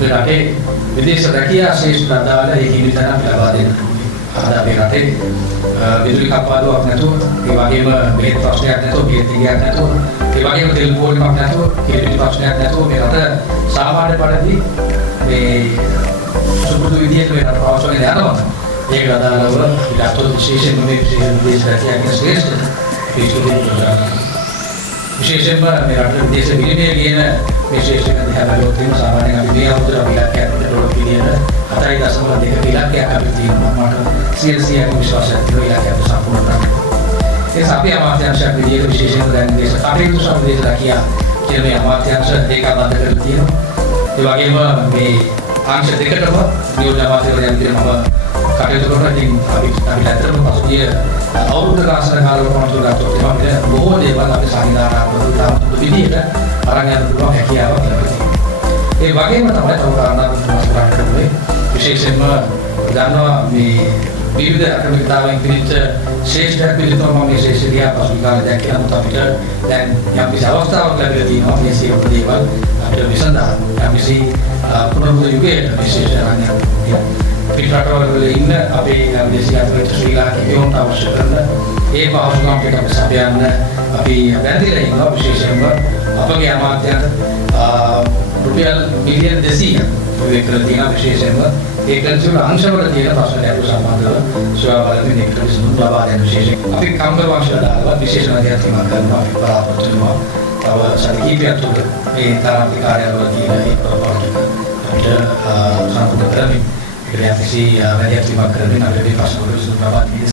මේ රටේ විදේශ රැකියා ශේෂ්ත්‍ර අදාළ ඒ හිමිතන ලබා දෙන්න. අද අපේ රටේ විදුලි කප්පාදුවක් නැතුව, ඒ වගේම බෙහෙත් ප්‍රශ්නයක් නැතුව, පිළිතිගයක් නැතුව, ඒ වගේම තෙල් පොලිමක් නැතුව, කිරිපිටි ප්‍රශ්නයක් නැතුව මේ රට සාමාන්‍ය පරිදි මේ සුපුරුදු විදිහට මේ රට පවත්වාගෙන යනවා. ඒක අදාළව ඉලක්ක විශේෂයෙන්ම මේ විදේශ රැකියාවේ ශ්‍රේෂ්ඨ විශේෂයෙන්ම මේ රට විදේශ විනිමය කියන මේ ශ්‍රේෂ්ඨක දිහා බලුවොත් එහෙම සාමාන්‍යයෙන් අපි මේ අවුරුද්දේ අපි ඉලක්කයක් ඩොලර් බිලියන 4.2 ඉලක්කයක් අපි තියෙනවා. මට 100% විශ්වාසයක් තියෙනවා ඉලක්කයක් සම්පූර්ණ කරන්න. ඒ අපි අමාත්‍යාංශයක් විදිහට විශේෂයෙන්ම දැන් දේශ කටයුතු සම්බන්ධ රැකියා කියන මේ අමාත්‍යාංශ ඒකාබද්ධ කරලා තියෙනවා. ඒ වගේම මේ අංශ දෙකටම නියෝජ්‍ය අමාත්‍යවරයන් කියනම කටයුතු කරන ඉතින් අපි ඇත්තටම පසුගිය අවුරුද්ද කාලයක කාලවකටම ගත්තොත් එහම බොහෝ දේවල් අපි සංවිධානාත්මක විදිහට අරන් යන්න පුළුවන් හැකියාවක් ලැබෙනවා. ඒ වගේම තමයි තව කාරණාවක් මතක් කරගන්නේ විශේෂයෙන්ම දන්නවා මේ විවිධ අකමැතිතාවයන් පිළිච්ච ශ්‍රේෂ්ඨ පිළිතුරු මේ ශ්‍රේෂ්ඨ දිහා පසුගිය කාලේ දැක්කම අපිට දැන් යම් කිසි අවස්ථාවක් ලැබිලා තියෙනවා මේ සියලු දේවල් අපිට විසඳා යම් කිසි පුනරුද්ධ යුගයේ විශේෂ ආරණ්‍ය පිටරටවල ඉන්න අපේ විදේශ යාත්‍රික ශ්‍රී ලාංකිකයන්ට අවශ්‍ය කරන ඒ පහසුකම් ටික අපි සපයන්න අපි වැඳිලා ඉන්නවා. විශේෂයෙන්ම අපගේ අමාත්‍යංශ රුපියල් මිලියන 200ක් විවේක කරලා තියෙනවා. විශේෂයෙන්ම ඒක තුළ අංශවල තියෙන ප්‍රශ්නයක් සම්බන්ධව සොයා බලමින් ඒකට විසඳුම් ලබා දෙන්න විශේෂයෙන් අපි කම්කර වංශවල විශේෂ අධ්‍යයනයක් කරනවා. අපි බලාපොරොත්තු වෙනවා තව සතිකීපයක් තුළ මේ තාරාන්තික කාර්යාලවල තියෙන ඒ ප්‍රබෝධක අපිට සම්පූර්ණ කරමින් වැඩි වැඩියක් කරමින් අපිට පසුබිම ලබා දෙන්න